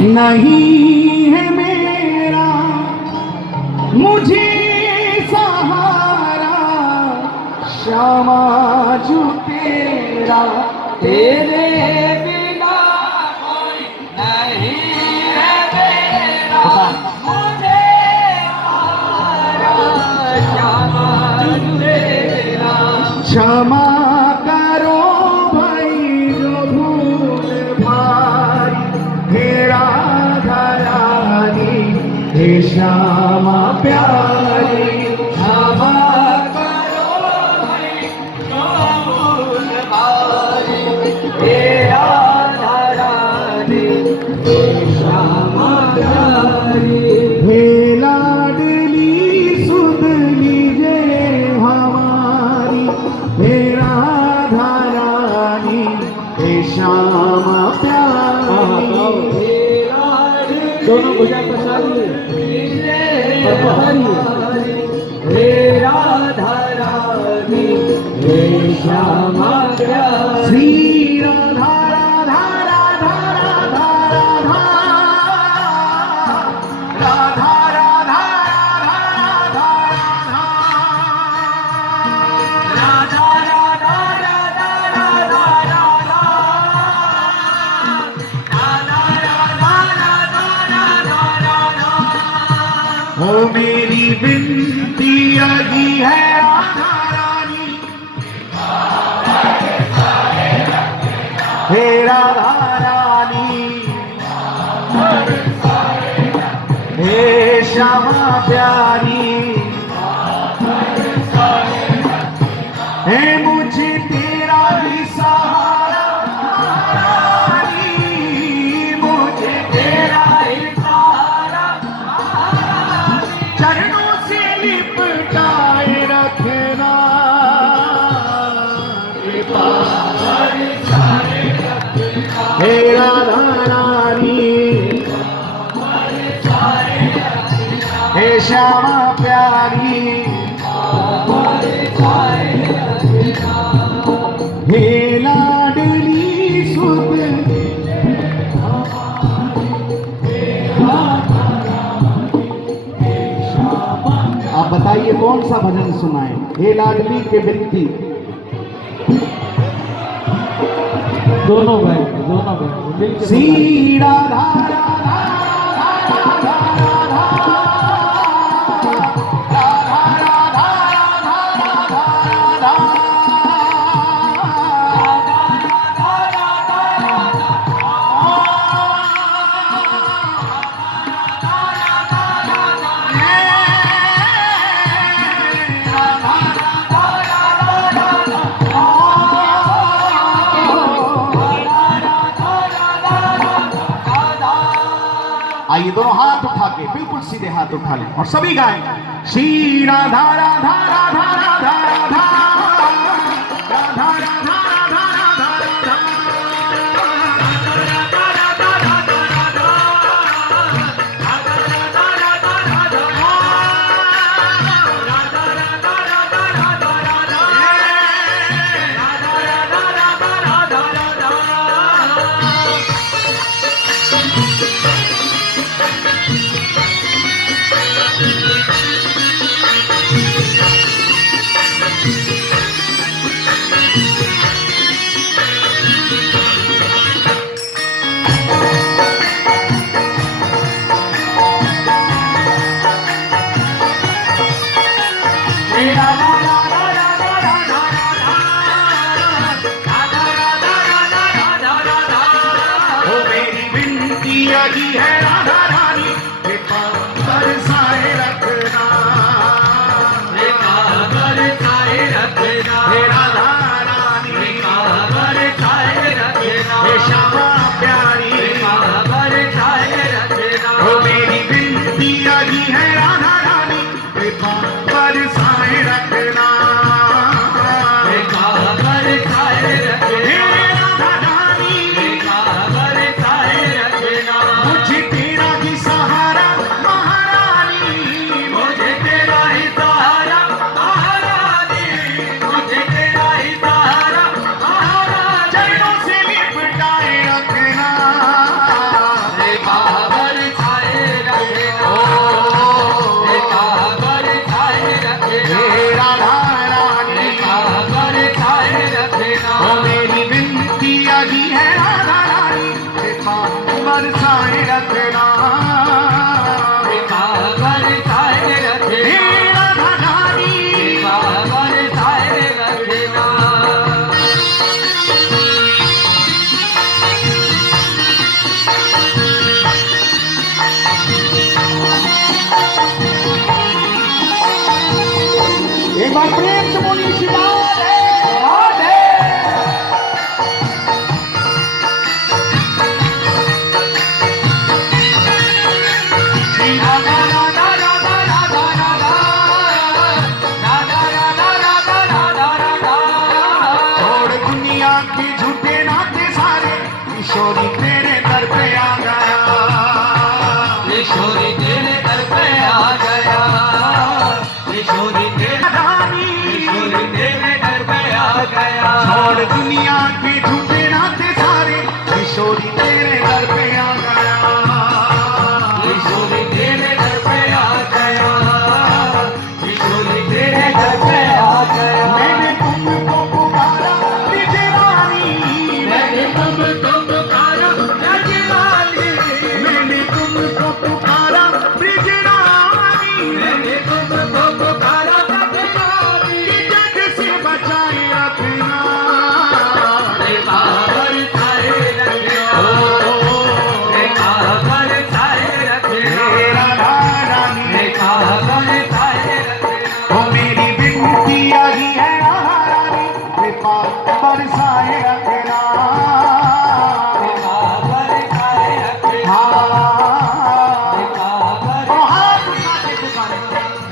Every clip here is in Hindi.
नहीं है मेरा मुझे सहारा, श्यामा जो तेरा, तेरे बिना कोई नहीं है मेरा, मुझे सहारा, श्यामा जो तेरा। क्षमा करो भाई जो भूल भाई, हे राधा रानी, हे श्यामा प्यारी। क्षमा करो भाई जो भूल भाई, हे राधा रानी, हे श्यामा प्यारी। हे लाडली सुध लीजिए हमारी, हे राधा रानी, हे श्यामा प्यारी। दोनों भुजा पसारिए और पसारिए। हे राधा रानी, हे श्यामा प्यारी। श्री राधा राधा राधा राधा राधा, राधा राधा राधा राधा, राधा राधा राधा राधा राधा, राधा राधा राधा राधा। ओ मेरी विनती लगी है राधा रानी, हे राधा रानी, हे श्यामा प्यारी, हे मुझे तेरा ही सहारा रानी, मुझे तेरा ही सहारा, चरणों से लिपटाए रखना, हे राधा रानी, हे श्यामा प्यारी, हे लाडली सुध। आप बताइए कौन सा भजन सुनाए? हे लाडली के विनती। दोनों भाई श्री राधा राधा राधा राधा, राधा राधा राधा राधा, आइए दोनों हाथ उठा के बिल्कुल सीधे हाथ उठा लें और सभी गाएं। श्री राधा राधा राधा राधा राधा, राधा राधा राधा राधा लगी है राधा रानी, कृपा बरसाए रखना, कृपा बरसाए रखना, हे राधा रानी, कृपा बरसाए रखना, हे श्यामा प्यारी, कृपा बरसाए रखना। ओ मेरी विनती लगी है राधा रानी, कृपा बरसाए रखना, कृपा बरसाए रखना, हे राधा रानी, कृपा बरसाए रखना। मुझे तेरा ही सहारा महारानी, बरसाए रखना कृपा बरसाए रखना हे राधा रानी कृपा बरसाए रखना एक बार प्रेम से बोली शिवा छोड़ दुनिया के झूठे नाते सारे किशोरी तेरे दर पे आ गया किशोरी तेरे दर पे आ गया किशोरी तेरे रानी किशोरी तेरे दर पे आ गया छोड़ दुनिया के झूठे नाते सारे किशोरी तेरे दर पे आ गया किशोरी तेरे दर पे आ गया किशोरी तेरे दर पे आ गया मैंने तुमको पुकारा ब्रिज रानी मैंने तुमको पुकारा रजवाली मैंने तुमको पुकारा ब्रिज रानी मैंने तुमको पुकारा रजवाली जग से बचाए रखना कृपा बरसाए रखना कृपा बरसाए रखना राधा रानी कृपा बरसाए रखना ओ मेरी बिनती आई है राधा रानी कृपा बरसाए रखना कृपा बरसाए रखना हाँ कृपा बरसाए ओ हाथ उठा के पुकारे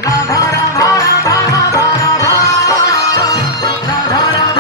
राधा राधा राधा राधा राधा राधा राधा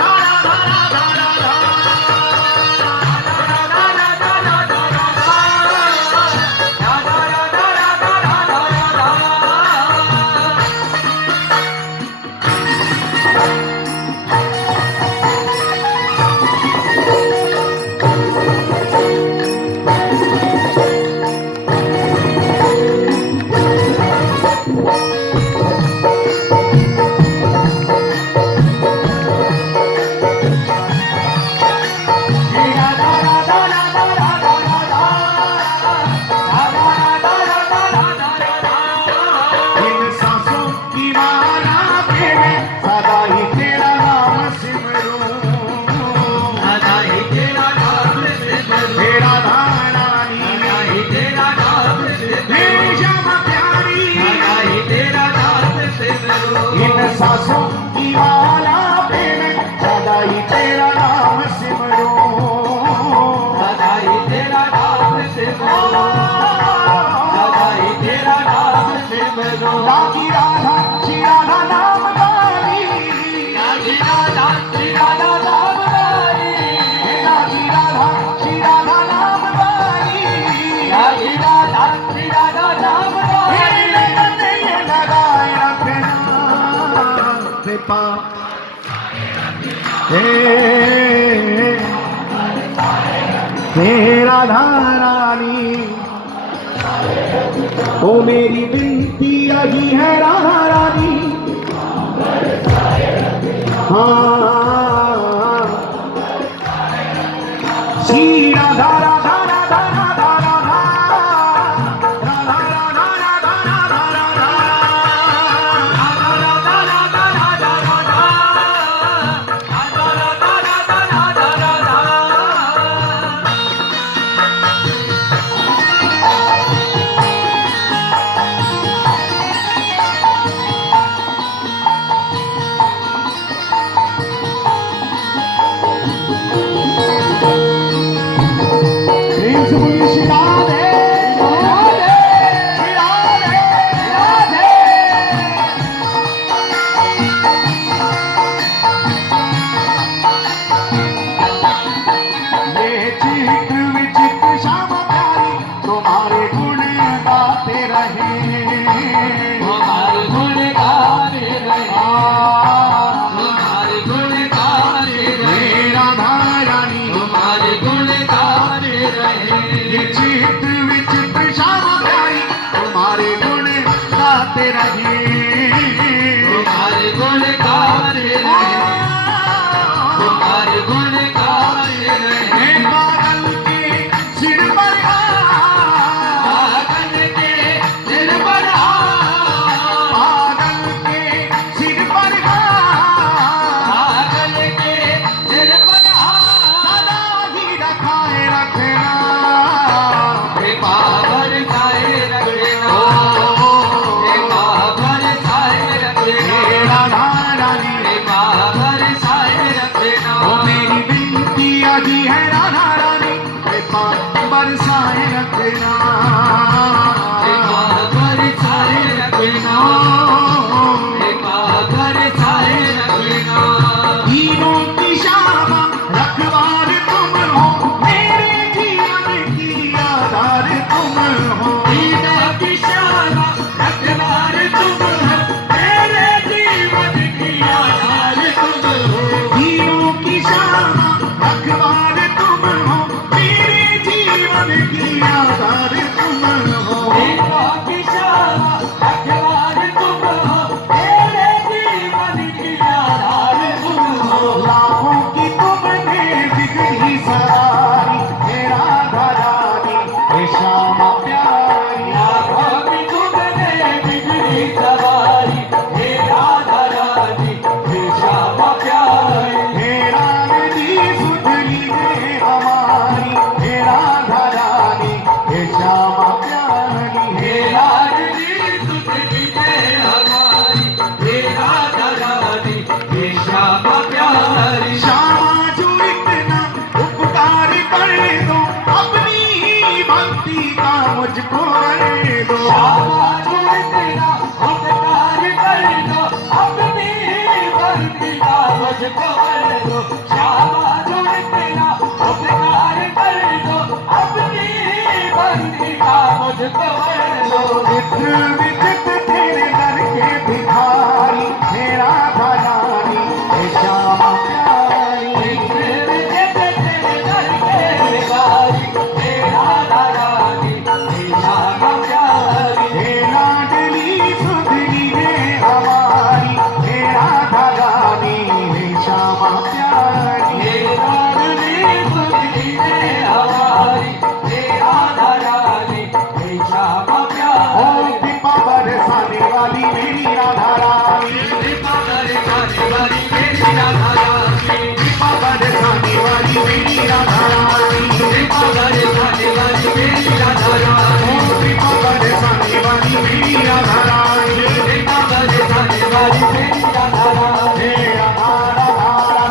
राधा राधा इन सांसों की माला पे मैं सदा ही तेरा नाम सिमरूं सदा ही तेरा नाम सिमरूं हे राधा रानी सदा ही तेरा नाम हे सिमरूं श्यामा प्यारी सदा ही तेरा नाम सिमरूं इन सांसों की माला पे मैं सदा ही तेरा नाम सिमरूं सदा ही तेरा नाम सिमरूं सदा ही तेरा नाम सिमरूं लागी राधा श्री राधा नाम गाली लागी राधा श्री राधा नाम गाई लागी राधा श्री राधा नाम गाली लागी राधा श्री राधा नाम गाई लगाए रखना कृपा हे राधा रानी ओ मेरी बिनती आई है राधा रानी हाँ श्री राधा राधा राधा राधा राधा राधा राधा राधा राधा रखना, एकाकर सारे रखना, एकाकर सारे रखना। तीनों की शामा रखवार तुम हो, मेरे जीवन की आधार तुम हो। तीनों की शामा रखवार तुम हो, मेरे जीवन की आधार तुम हो। तीनों की शामा रखवार तुम हो, मेरे जीवन की आधार तुम हो। तीनों की शामा रखवार तुम हो, मेरे जीवन की आधार तुम हो। लाखों की तुमने बिगड़ी सवारी, मेरा धरानी हे श्यामा प्यारी। लाखों की तुमने बिगड़ी सवारी, हे राधा रानी, हे श्यामा प्यारी। मेरा नदी सुधरी है हमारी, मेरा धरानी हे श्यामा प्यारी। हे रानी सुधरी है हमारी, हे राधा रानी, हे श्यामा प्यारी। श्यामा जो इतना उपकार कर दो, अपनी ही भक्ति का मुझको कर दो। श्यामा जो इतना उपकार कर दो, अपनी भक्ति का मुझको कर दो। श्यामा जो इतना उपकार कर दो, अपनी भक्ति का मुझको कर दो। चित्र विचित्र तेरे दर के भिखारी, मेरा धरानी हे श्यामा प्यारी। हे लाडली सुधरी है हमारी, मेरा धरानी हे श्यामा प्यारी। ओ कृपा बरसाने वाली मेरी राधा रानी, कृपा बरसाने वाली मेरी राधा रानी। ओ कृपा बरसाने वाली मेरी राधा रानी, कृपा बरसाने वाली मेरी राधा रानी। हे राधा राधा राधा राधा राधा।